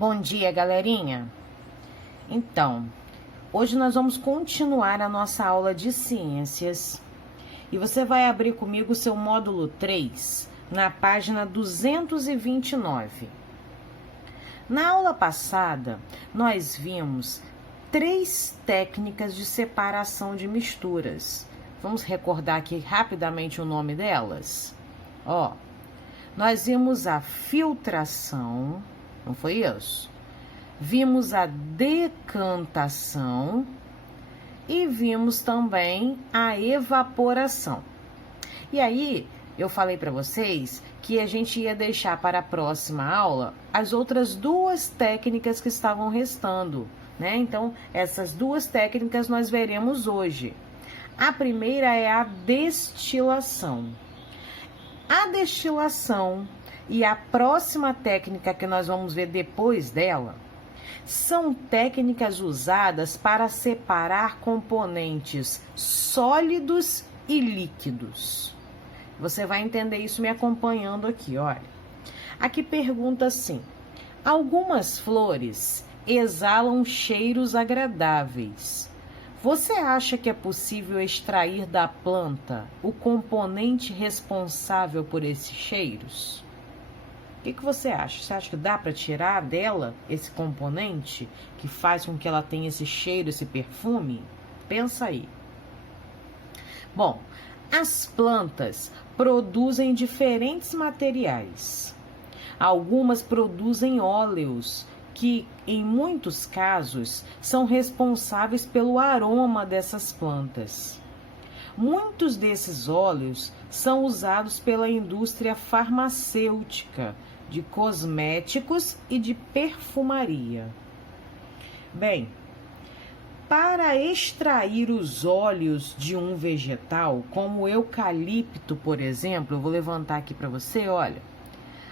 Bom dia, galerinha! Então, hoje nós vamos continuar a nossa aula de ciências e você vai abrir comigo o seu módulo 3 na página 229. Na aula passada, nós vimos 3 técnicas de separação de misturas. Vamos recordar aqui rapidamente o nome delas? Nós vimos a filtração, não foi isso? Vimos a decantação e vimos também a evaporação. E aí, eu falei para vocês que a gente ia deixar para a próxima aula as outras 2 técnicas que estavam restando, né? Então, essas 2 técnicas nós veremos hoje. A primeira é a destilação. A destilação e a próxima técnica que nós vamos ver depois dela são técnicas usadas para separar componentes sólidos e líquidos. Você vai entender isso me acompanhando aqui, olha. Aqui pergunta assim: algumas flores exalam cheiros agradáveis. Você acha que é possível extrair da planta o componente responsável por esses cheiros? O que você acha? Você acha que dá para tirar dela esse componente que faz com que ela tenha esse cheiro, esse perfume? Pensa aí. Bom, as plantas produzem diferentes materiais. Algumas produzem óleos, que em muitos casos são responsáveis pelo aroma dessas plantas. Muitos desses óleos são usados pela indústria farmacêutica, de cosméticos e de perfumaria. Bem, para extrair os óleos de um vegetal, como o eucalipto, por exemplo, eu vou levantar aqui para você, olha.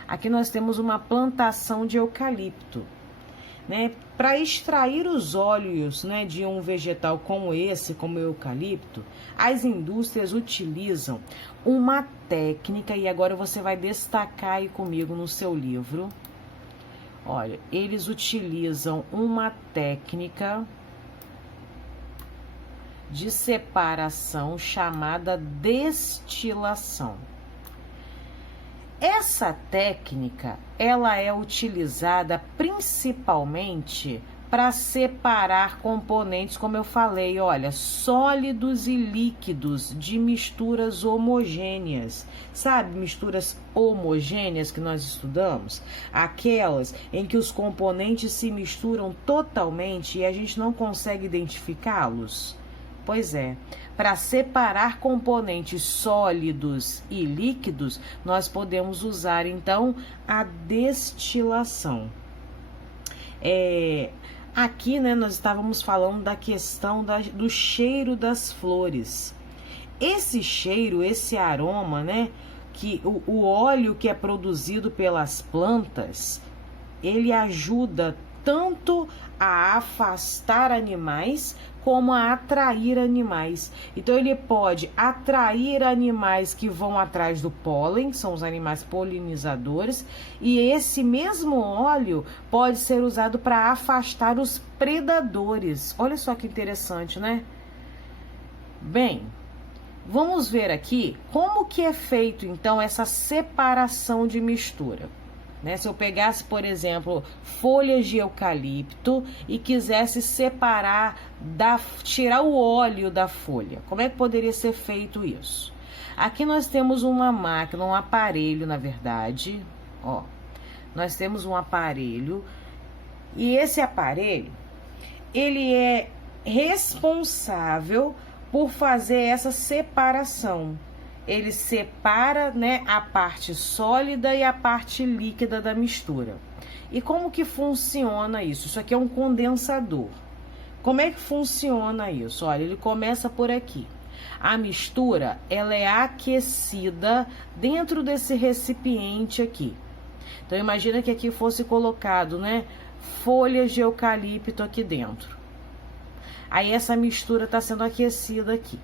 Aqui nós temos uma plantação de eucalipto. Né? Para extrair os óleos, né, de um vegetal como esse, como o eucalipto, as indústrias utilizam uma técnica, e agora você vai destacar aí comigo no seu livro. Olha, eles utilizam uma técnica de separação chamada destilação. Essa técnica, ela é utilizada principalmente para separar componentes, como eu falei, olha, sólidos e líquidos de misturas homogêneas. Sabe, misturas homogêneas que nós estudamos? Aquelas em que os componentes se misturam totalmente e a gente não consegue identificá-los. Pois é, para separar componentes sólidos e líquidos, nós podemos usar, então, a destilação. Aqui, né, nós estávamos falando da questão do cheiro das flores. Esse cheiro, esse aroma, né, que o óleo que é produzido pelas plantas, ele ajuda tanto a afastar animais como a atrair animais. Então ele pode atrair animais que vão atrás do pólen, são os animais polinizadores, e esse mesmo óleo pode ser usado para afastar os predadores. Olha só que interessante, né? Bem, vamos ver aqui como que é feito então essa separação de mistura. Né? Se eu pegasse, por exemplo, folhas de eucalipto e quisesse separar, tirar o óleo da folha, como é que poderia ser feito isso? Aqui nós temos uma máquina, um aparelho, na verdade, nós temos um aparelho, e esse aparelho, ele é responsável por fazer essa separação. Ele separa, né, a parte sólida e a parte líquida da mistura. E como que funciona isso? Isso aqui é um condensador. Como é que funciona isso? Olha, ele começa por aqui. A mistura, ela é aquecida dentro desse recipiente aqui. Então, imagina que aqui fosse colocado, né, folhas de eucalipto aqui dentro. Aí essa mistura está sendo aquecida aqui.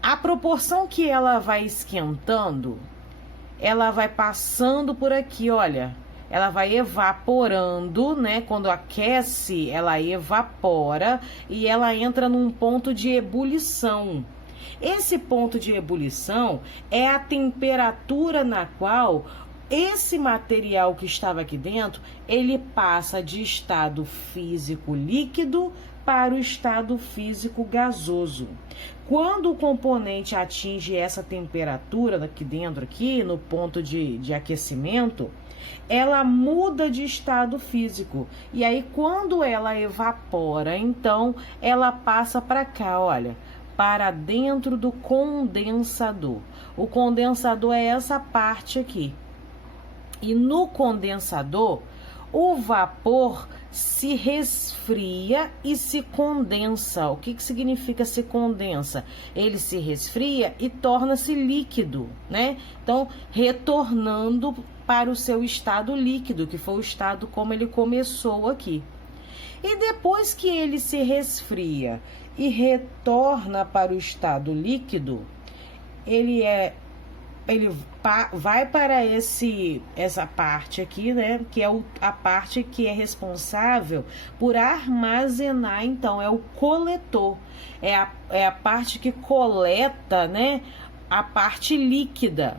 A proporção que ela vai esquentando, ela vai passando por aqui, olha, ela vai evaporando, né? Quando aquece, ela evapora e ela entra num ponto de ebulição. Esse ponto de ebulição é a temperatura na qual esse material que estava aqui dentro, ele passa de estado físico líquido para o estado físico gasoso. Quando o componente atinge essa temperatura aqui dentro, aqui no ponto de aquecimento, ela muda de estado físico. E aí, quando ela evapora, então, ela passa para cá, olha, para dentro do condensador. O condensador é essa parte aqui. E no condensador, o vapor se resfria e se condensa. O que significa se condensa? Ele se resfria e torna-se líquido, né? Então, retornando para o seu estado líquido, que foi o estado como ele começou aqui. E depois que ele se resfria e retorna para o estado líquido, ele vai para essa parte aqui, né? Que é a parte que é responsável por armazenar, então, é o coletor. É a parte que coleta, né? A parte líquida.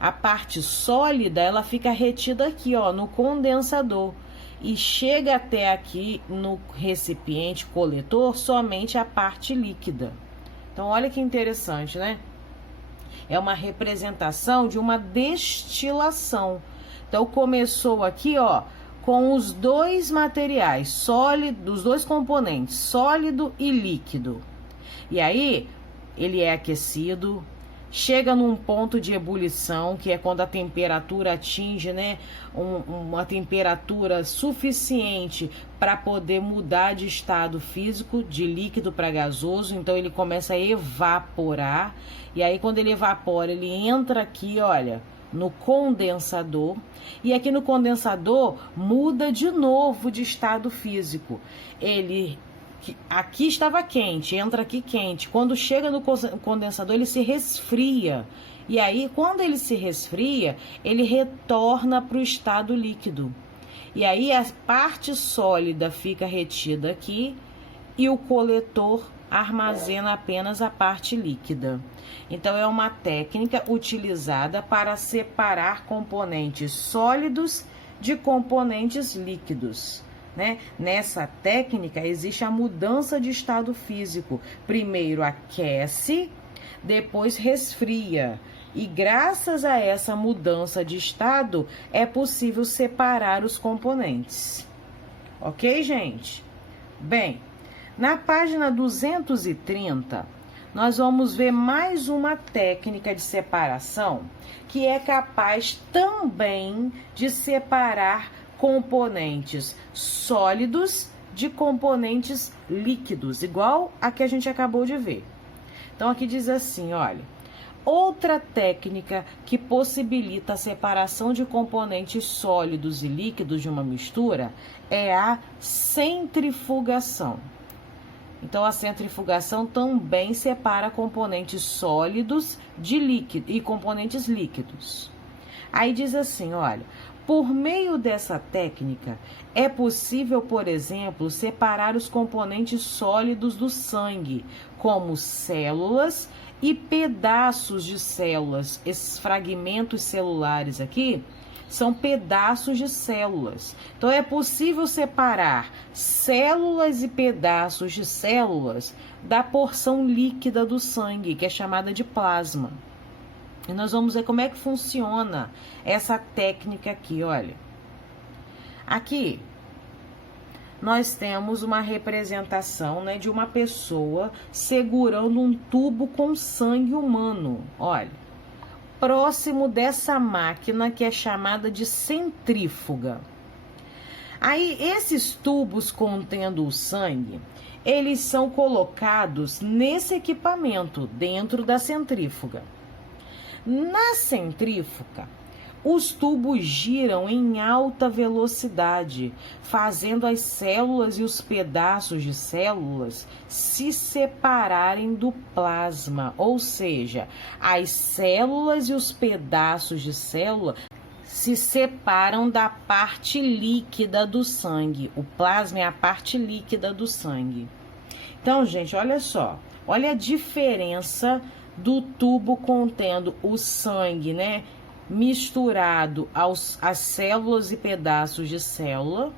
A parte sólida, ela fica retida aqui, ó, no condensador. E chega até aqui no recipiente coletor somente a parte líquida. Então, olha que interessante, né? É uma representação de uma destilação. Então, começou aqui, ó, com os dois materiais sólidos, os dois componentes, sólido e líquido. E aí, ele é aquecido, chega num ponto de ebulição, que é quando a temperatura atinge, né, uma temperatura suficiente para poder mudar de estado físico, de líquido para gasoso. Então, ele começa a evaporar. E aí, quando ele evapora, ele entra aqui, olha, no condensador. E aqui no condensador, muda de novo de estado físico. Aqui estava quente, entra aqui quente. Quando chega no condensador, ele se resfria. E aí, quando ele se resfria, ele retorna para o estado líquido. E aí, a parte sólida fica retida aqui e o coletor armazena apenas a parte líquida. Então, é uma técnica utilizada para separar componentes sólidos de componentes líquidos. Né? Nessa técnica existe a mudança de estado físico. Primeiro aquece, depois resfria. E graças a essa mudança de estado é possível separar os componentes. Ok, gente? Bem, na página 230, nós vamos ver mais uma técnica de separação que é capaz também de separar componentes sólidos de componentes líquidos, igual a que a gente acabou de ver. Então, aqui diz assim, olha, outra técnica que possibilita a separação de componentes sólidos e líquidos de uma mistura é a centrifugação. Então, a centrifugação também separa componentes sólidos de líquido e componentes líquidos. Aí diz assim, olha, por meio dessa técnica, é possível, por exemplo, separar os componentes sólidos do sangue, como células e pedaços de células. Esses fragmentos celulares aqui são pedaços de células. Então, é possível separar células e pedaços de células da porção líquida do sangue, que é chamada de plasma. E nós vamos ver como é que funciona essa técnica aqui, olha. Aqui, nós temos uma representação, né, de uma pessoa segurando um tubo com sangue humano, olha. Próximo dessa máquina que é chamada de centrífuga. Aí, esses tubos contendo o sangue, eles são colocados nesse equipamento, dentro da centrífuga. Na centrífuga, os tubos giram em alta velocidade, fazendo as células e os pedaços de células se separarem do plasma, ou seja, as células e os pedaços de célula se separam da parte líquida do sangue. O plasma é a parte líquida do sangue. Então, gente, olha só. Olha a diferença do tubo contendo o sangue, né? Misturado às células e pedaços de célula.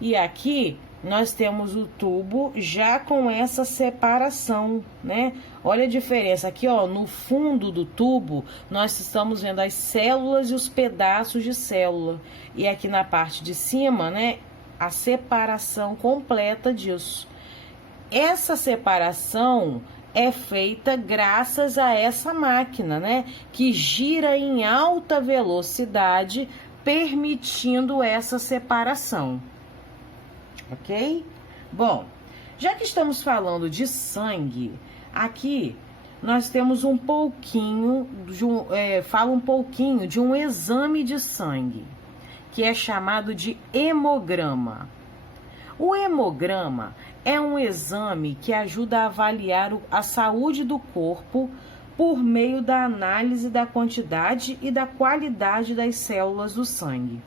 E aqui nós temos o tubo já com essa separação, né? Olha a diferença. Aqui, ó, no fundo do tubo, nós estamos vendo as células e os pedaços de célula. E aqui na parte de cima, né, a separação completa disso. Essa separação é feita graças a essa máquina, né, que gira em alta velocidade, permitindo essa separação. Ok? Bom, já que estamos falando de sangue, aqui nós temos um pouquinho, fala um pouquinho de um exame de sangue, que é chamado de hemograma. O hemograma é um exame que ajuda a avaliar a saúde do corpo por meio da análise da quantidade e da qualidade das células do sangue.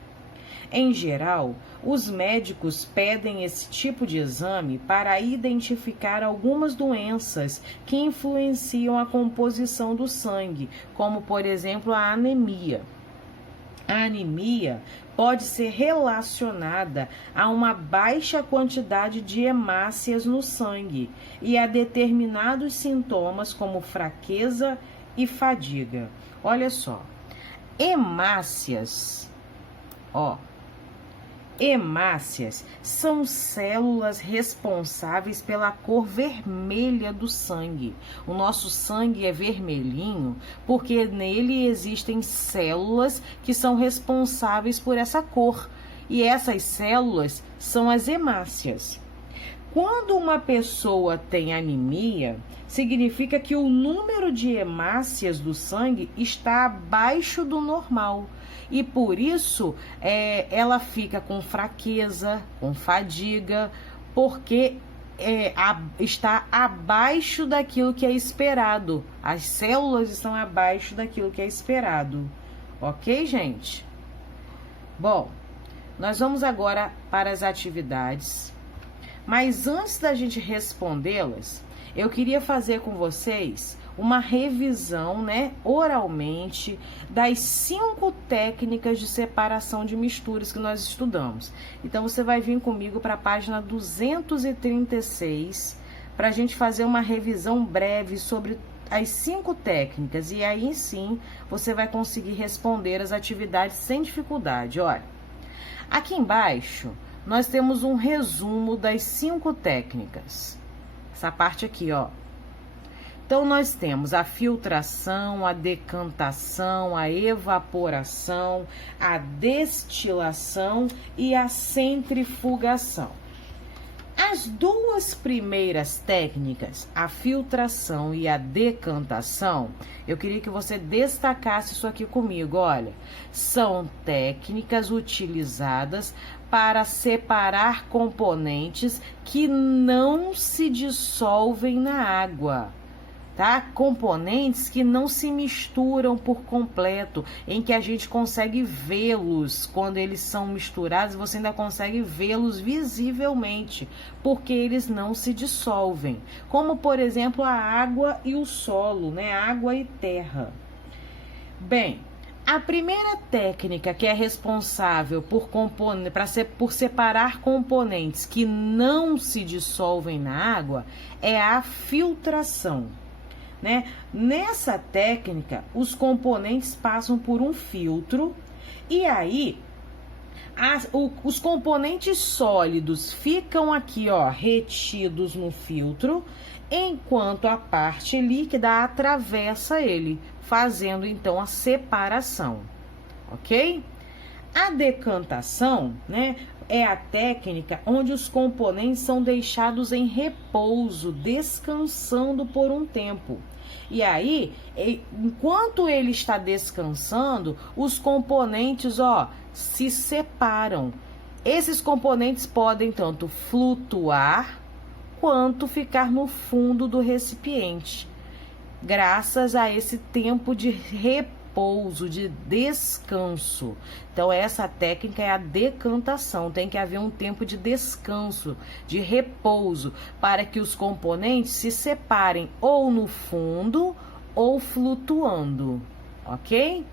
Em geral, os médicos pedem esse tipo de exame para identificar algumas doenças que influenciam a composição do sangue, como, por exemplo, a anemia. A anemia pode ser relacionada a uma baixa quantidade de hemácias no sangue e a determinados sintomas como fraqueza e fadiga. Olha só, hemácias, hemácias são células responsáveis pela cor vermelha do sangue. O nosso sangue é vermelhinho porque nele existem células que são responsáveis por essa cor. E essas células são as hemácias. Quando uma pessoa tem anemia, significa que o número de hemácias do sangue está abaixo do normal. E por isso ela fica com fraqueza, com fadiga, porque está abaixo daquilo que é esperado. As células estão abaixo daquilo que é esperado. Ok, gente? Bom, nós vamos agora para as atividades. Mas antes da gente respondê-las, eu queria fazer com vocês uma revisão, né, oralmente, das 5 técnicas de separação de misturas que nós estudamos. Então, você vai vir comigo para a página 236, para a gente fazer uma revisão breve sobre as 5 técnicas. E aí, sim, você vai conseguir responder as atividades sem dificuldade. Olha, aqui embaixo, nós temos um resumo das 5 técnicas. Essa parte aqui, ó. Então, nós temos a filtração, a decantação, a evaporação, a destilação e a centrifugação. As 2 primeiras técnicas, a filtração e a decantação, eu queria que você destacasse isso aqui comigo, olha. São técnicas utilizadas para separar componentes que não se dissolvem na água. Tá? Componentes que não se misturam por completo, em que a gente consegue vê-los quando eles são misturados, você ainda consegue vê-los visivelmente, porque eles não se dissolvem. Como, por exemplo, a água e o solo, né? Água e terra. Bem, a primeira técnica que é responsável por separar componentes que não se dissolvem na água é a filtração. Né? Nessa técnica, os componentes passam por um filtro e aí os componentes sólidos ficam aqui, ó, retidos no filtro, enquanto a parte líquida atravessa ele, fazendo então a separação, ok? A decantação, né, é a técnica onde os componentes são deixados em repouso, descansando por um tempo. E aí, enquanto ele está descansando, os componentes, ó, se separam. Esses componentes podem tanto flutuar quanto ficar no fundo do recipiente, graças a esse tempo de repouso repouso, de descanso. Então, essa técnica é a decantação. Tem que haver um tempo de descanso, de repouso, para que os componentes se separem ou no fundo ou flutuando, ok?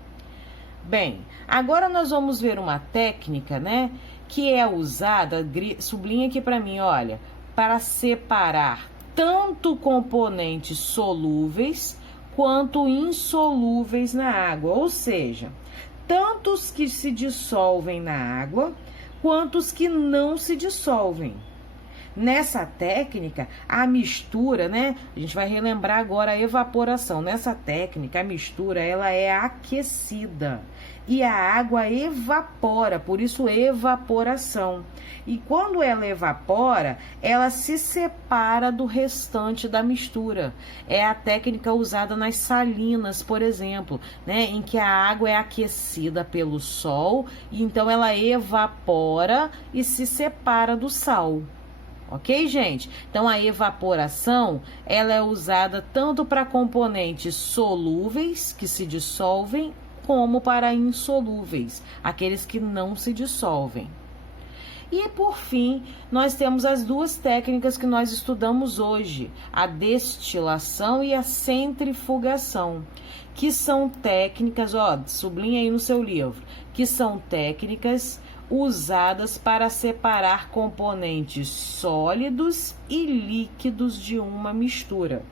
Bem, agora nós vamos ver uma técnica, né, que é usada, sublinha aqui para mim, olha, para separar tanto componentes solúveis quanto insolúveis na água, ou seja, tanto os que se dissolvem na água quanto os que não se dissolvem. Nessa técnica, a mistura, né? A gente vai relembrar agora a evaporação. Nessa técnica, a mistura, ela é aquecida e a água evapora, por isso evaporação. E quando ela evapora, ela se separa do restante da mistura. É a técnica usada nas salinas, por exemplo, né? Em que a água é aquecida pelo sol, e então ela evapora e se separa do sal. Ok, gente? Então, a evaporação, ela é usada tanto para componentes solúveis, que se dissolvem, como para insolúveis, aqueles que não se dissolvem. E, por fim, nós temos as duas técnicas que nós estudamos hoje, a destilação e a centrifugação, que são técnicas, ó, sublinha aí no seu livro, que são técnicas usadas para separar componentes sólidos e líquidos de uma mistura,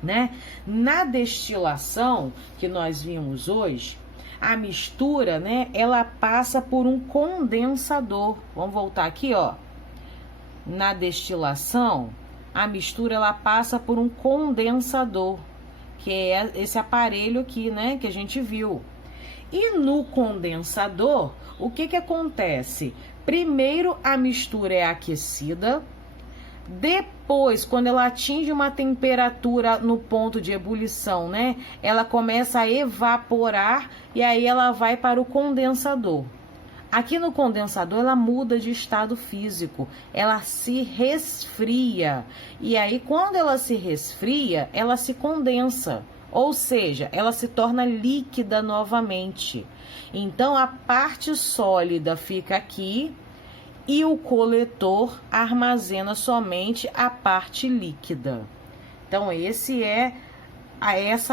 né? Na destilação que nós vimos hoje, a mistura, né, ela passa por um condensador. Vamos voltar aqui, ó. Na destilação, a mistura ela passa por um condensador, que é esse aparelho aqui, né, que a gente viu. E no condensador, o que acontece? Primeiro, a mistura é aquecida. Depois, quando ela atinge uma temperatura no ponto de ebulição, né? Ela começa a evaporar e aí ela vai para o condensador. Aqui no condensador, ela muda de estado físico. Ela se resfria. E aí, quando ela se resfria, ela se condensa. Ou seja, ela se torna líquida novamente. Então, a parte sólida fica aqui e o coletor armazena somente a parte líquida. Então, essa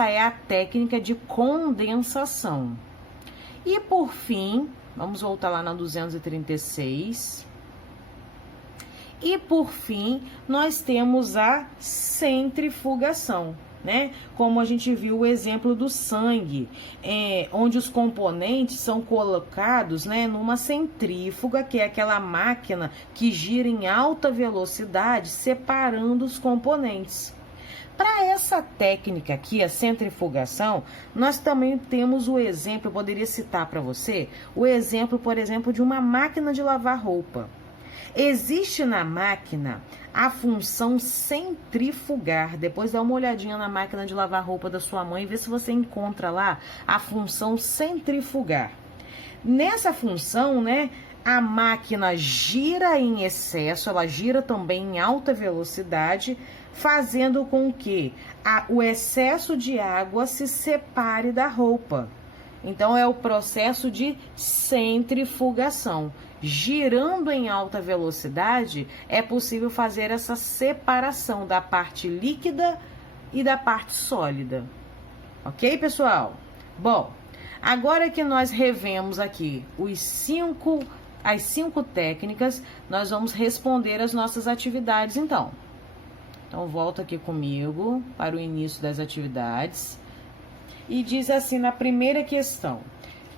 é a técnica de condensação. E, por fim, vamos voltar lá na 236. E, por fim, nós temos a centrifugação, né? Como a gente viu o exemplo do sangue, onde os componentes são colocados, né, numa centrífuga, que é aquela máquina que gira em alta velocidade, separando os componentes. Para essa técnica aqui, a centrifugação, nós também temos o exemplo, eu poderia citar para você, o exemplo, por exemplo, de uma máquina de lavar roupa. Existe na máquina a função centrifugar. Depois dá uma olhadinha na máquina de lavar roupa da sua mãe e vê se você encontra lá a função centrifugar. Nessa função, né, a máquina gira em excesso, ela gira também em alta velocidade, fazendo com que o excesso de água se separe da roupa. Então, é o processo de centrifugação. Girando em alta velocidade, é possível fazer essa separação da parte líquida e da parte sólida. Ok, pessoal? Bom, agora que nós revemos aqui as cinco técnicas, nós vamos responder as nossas atividades, então. Então, volta aqui comigo para o início das atividades. E diz assim na primeira questão: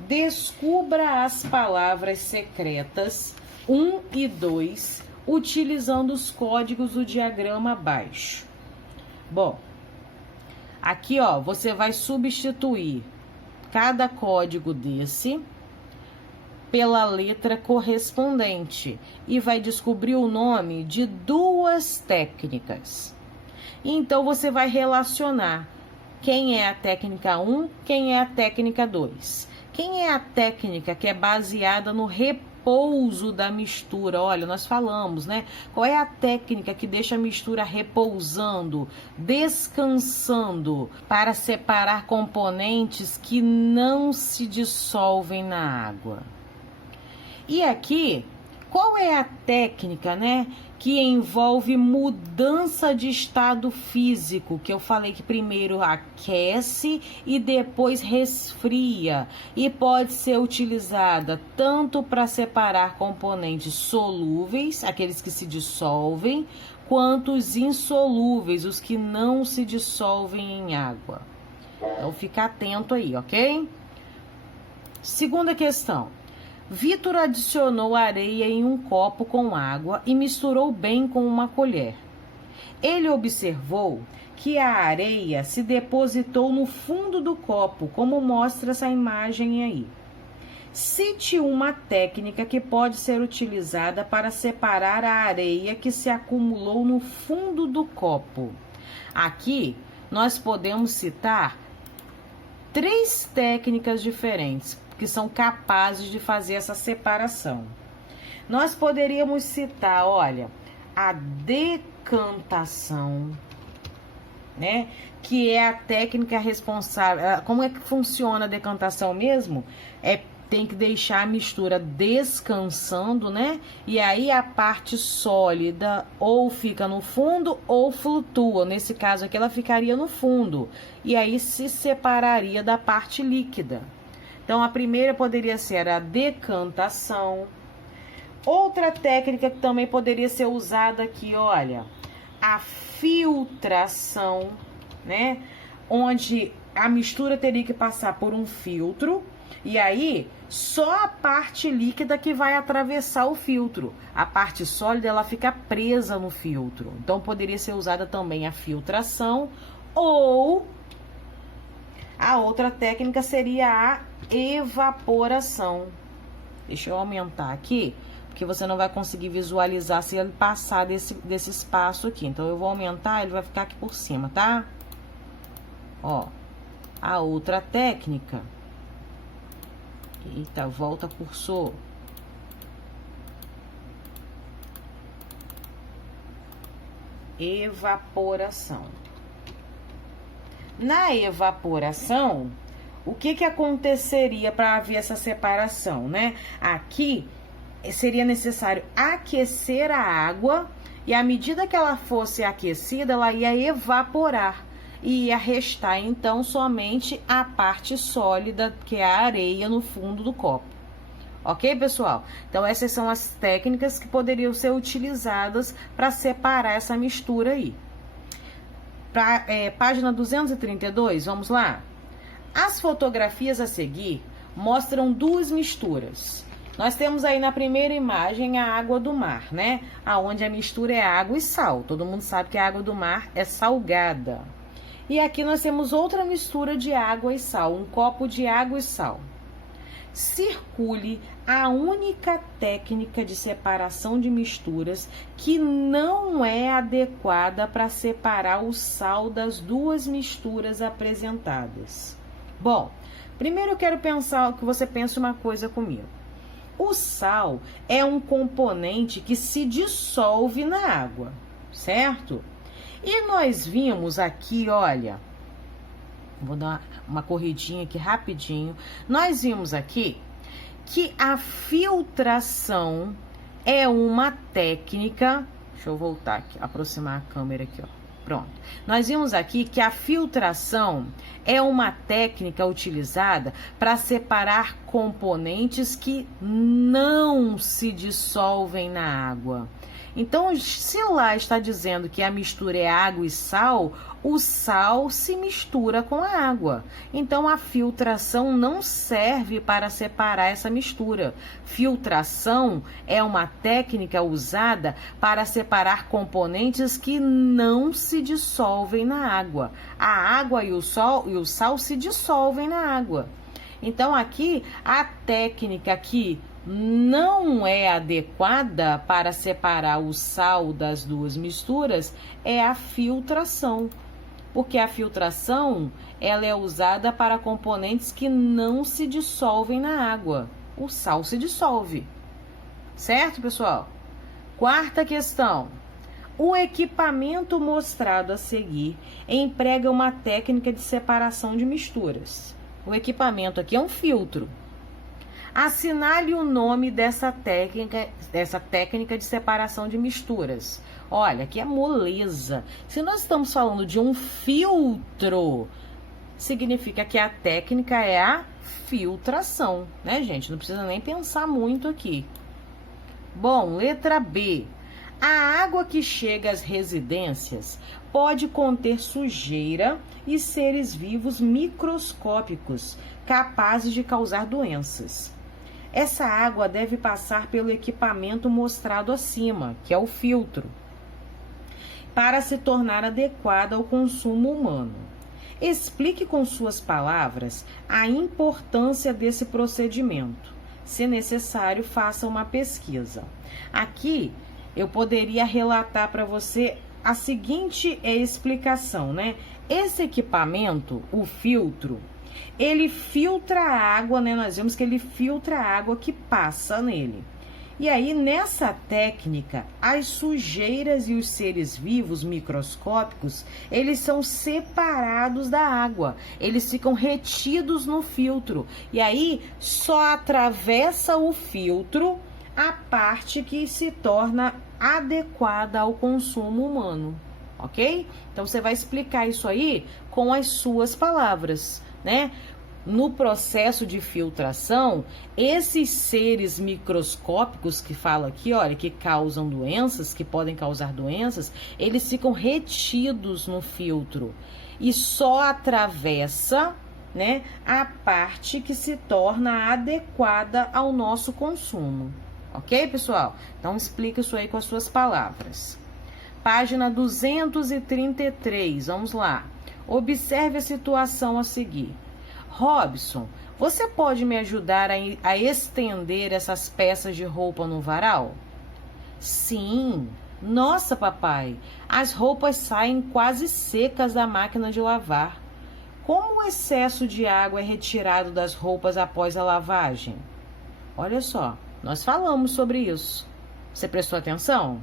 descubra as palavras secretas 1 e 2 utilizando os códigos do diagrama abaixo. Bom, aqui ó, você vai substituir cada código desse pela letra correspondente e vai descobrir o nome de duas técnicas. Então, você vai relacionar quem é a técnica 1, quem é a técnica 2. Quem é a técnica que é baseada no repouso repouso da mistura. Olha, nós falamos, né? Qual é a técnica que deixa a mistura repousando, descansando, para separar componentes que não se dissolvem na água? E aqui, qual é a técnica, né, que envolve mudança de estado físico, que eu falei que primeiro aquece e depois resfria, e pode ser utilizada tanto para separar componentes solúveis, aqueles que se dissolvem, quanto os insolúveis, os que não se dissolvem em água. Então fica atento aí, ok? Segunda questão. Vitor adicionou areia em um copo com água e misturou bem com uma colher. Ele observou que a areia se depositou no fundo do copo, como mostra essa imagem aí. Cite uma técnica que pode ser utilizada para separar a areia que se acumulou no fundo do copo. Aqui, nós podemos citar 3 técnicas diferentes que são capazes de fazer essa separação. Nós poderíamos citar, olha, a decantação, né? Que é a técnica responsável. Como é que funciona a decantação mesmo? Tem que deixar a mistura descansando, né? E aí a parte sólida ou fica no fundo ou flutua. Nesse caso aqui ela ficaria no fundo. E aí se separaria da parte líquida. Então, a primeira poderia ser a decantação. Outra técnica que também poderia ser usada aqui, olha, a filtração, né? Onde a mistura teria que passar por um filtro e aí só a parte líquida que vai atravessar o filtro. A parte sólida, ela fica presa no filtro. Então, poderia ser usada também a filtração ou a outra técnica seria a evaporação. Deixa eu aumentar aqui, porque você não vai conseguir visualizar se ele passar desse espaço aqui. Então, eu vou aumentar, ele vai ficar aqui por cima, tá? Ó, a outra técnica. Eita, volta cursor. Evaporação. Na evaporação, o que aconteceria para haver essa separação, né? Aqui seria necessário aquecer a água e à medida que ela fosse aquecida, ela ia evaporar e ia restar então somente a parte sólida, que é a areia no fundo do copo. Ok, pessoal? Então essas são as técnicas que poderiam ser utilizadas para separar essa mistura aí. Página 232, vamos lá? As fotografias a seguir mostram 2 misturas. Nós temos aí na primeira imagem a água do mar, né? Aonde a mistura é água e sal. Todo mundo sabe que a água do mar é salgada. E aqui nós temos outra mistura de água e sal, um copo de água e sal. Circule a única técnica de separação de misturas que não é adequada para separar o sal das 2 misturas apresentadas. Bom, primeiro eu quero que você pense uma coisa comigo. O sal é um componente que se dissolve na água, certo? E nós vimos aqui, olha, vou dar uma corridinha aqui rapidinho. Nós vimos aqui que a filtração é uma técnica. Deixa eu voltar aqui, aproximar a câmera aqui, ó. Pronto. Nós vimos aqui que a filtração é uma técnica utilizada para separar componentes que não se dissolvem na água. Então, se lá está dizendo que a mistura é água e sal, o sal se mistura com a água. Então, a filtração não serve para separar essa mistura. Filtração é uma técnica usada para separar componentes que não se dissolvem na água. A água e o sal se dissolvem na água. Então, aqui, a técnica que não é adequada para separar o sal das 2 misturas é a filtração, porque a filtração ela é usada para componentes que não se dissolvem na água. O sal se dissolve, Certo, pessoal? Quarta questão. O equipamento mostrado a seguir emprega uma técnica de separação de misturas. O equipamento aqui é um filtro. Assinale o nome dessa técnica de separação de misturas. Olha, aqui é moleza. Se nós estamos falando de um filtro, significa que a técnica é a filtração, né, gente? Não precisa nem pensar muito aqui. Bom, letra B. A água que chega às residências pode conter sujeira e seres vivos microscópicos capazes de causar doenças. Essa água deve passar pelo equipamento mostrado acima, que é o filtro, para se tornar adequada ao consumo humano. Explique com suas palavras a importância desse procedimento. Se necessário, faça uma pesquisa. Aqui eu poderia relatar para você a seguinte explicação, né? Esse equipamento, o filtro, ele filtra a água, né? Nós vemos que ele filtra a água que passa nele. E aí, nessa técnica, as sujeiras e os seres vivos microscópicos, eles são separados da água. Eles ficam retidos no filtro. E aí, só atravessa o filtro a parte que se torna adequada ao consumo humano, ok? Então, você vai explicar isso aí com as suas palavras, né? No processo de filtração, esses seres microscópicos que fala aqui, olha, que causam doenças, que podem causar doenças, eles ficam retidos no filtro e só atravessa, né, a parte que se torna adequada ao nosso consumo. Ok, pessoal? Então, explica isso aí com as suas palavras. Página 233, vamos lá. Observe a situação a seguir. Robson, você pode me ajudar a estender essas peças de roupa no varal? Sim. Nossa, papai, as roupas saem quase secas da máquina de lavar. Como o excesso de água é retirado das roupas após a lavagem? Olha só, nós falamos sobre isso. Você prestou atenção?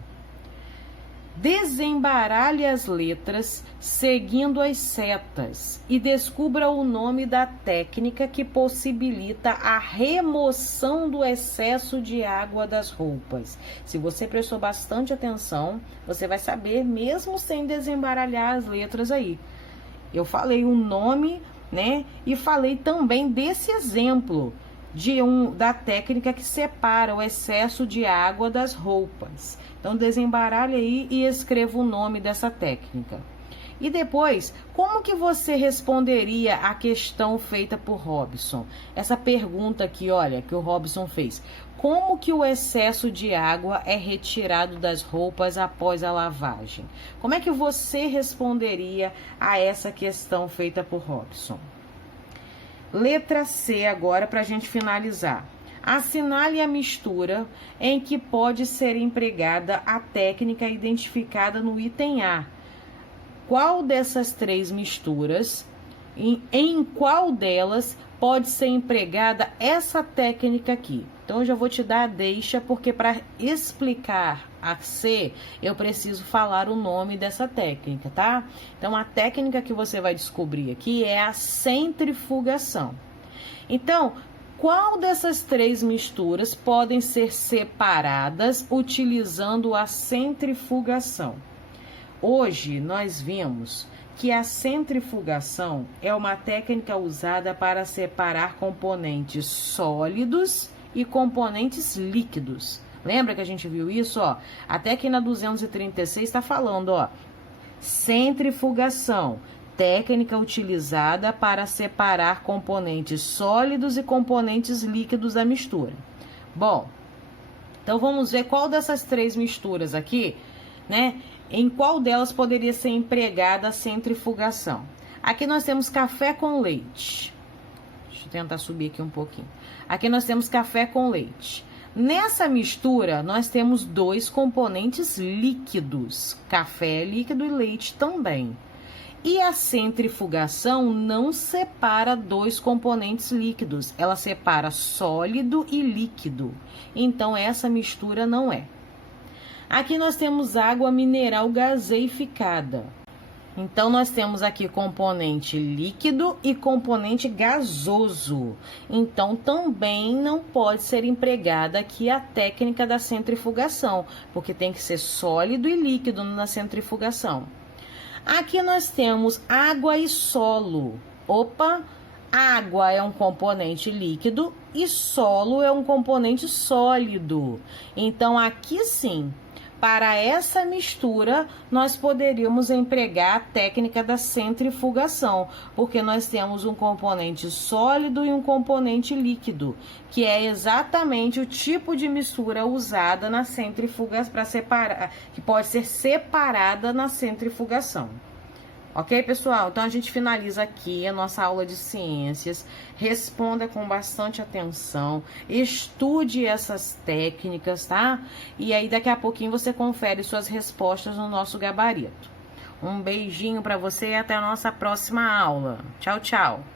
Desembaralhe as letras seguindo as setas e descubra o nome da técnica que possibilita a remoção do excesso de água das roupas. Se você prestou bastante atenção, você vai saber mesmo sem desembaralhar as letras aí. Eu falei o nome, né? E falei também desse exemplo da técnica que separa o excesso de água das roupas. Então, desembaralhe aí e escreva o nome dessa técnica. E depois, como que você responderia à questão feita por Robson? Essa pergunta aqui, olha, que o Robson fez. Como que o excesso de água é retirado das roupas após a lavagem? Como é que você responderia a essa questão feita por Robson? Letra C agora, para a gente finalizar. Assinale a mistura em que pode ser empregada a técnica identificada no item A. Qual dessas três misturas, em qual delas pode ser empregada essa técnica aqui? Então, eu já vou te dar a deixa, porque para explicar a C, eu preciso falar o nome dessa técnica, tá? Então, a técnica que você vai descobrir aqui é a centrifugação. Então, qual dessas três misturas podem ser separadas utilizando a centrifugação? Hoje, nós vimos que a centrifugação é uma técnica usada para separar componentes sólidos e componentes líquidos. Lembra que a gente viu isso, ó? Até aqui na 236 está falando, ó, centrifugação, técnica utilizada para separar componentes sólidos e componentes líquidos da mistura. Bom, então vamos ver qual dessas três misturas aqui, né? Em qual delas poderia ser empregada a centrifugação? Aqui nós temos café com leite. Deixa eu tentar subir aqui um pouquinho. Aqui nós temos café com leite. Nessa mistura, nós temos dois componentes líquidos. Café é líquido e leite também. E a centrifugação não separa dois componentes líquidos, ela separa sólido e líquido. Então, essa mistura não é. Aqui nós temos água mineral gaseificada. Então, nós temos aqui componente líquido e componente gasoso. Então, também não pode ser empregada aqui a técnica da centrifugação, porque tem que ser sólido e líquido na centrifugação. Aqui nós temos água e solo. Opa! Água é um componente líquido e solo é um componente sólido. Então, aqui sim, para essa mistura, nós poderíamos empregar a técnica da centrifugação, porque nós temos um componente sólido e um componente líquido, que é exatamente o tipo de mistura usada na centrifugação, para separar, que pode ser separada na centrifugação. Ok, pessoal? Então, a gente finaliza aqui a nossa aula de ciências. Responda com bastante atenção. Estude essas técnicas, tá? E aí, daqui a pouquinho, você confere suas respostas no nosso gabarito. Um beijinho para você e até a nossa próxima aula. Tchau, tchau!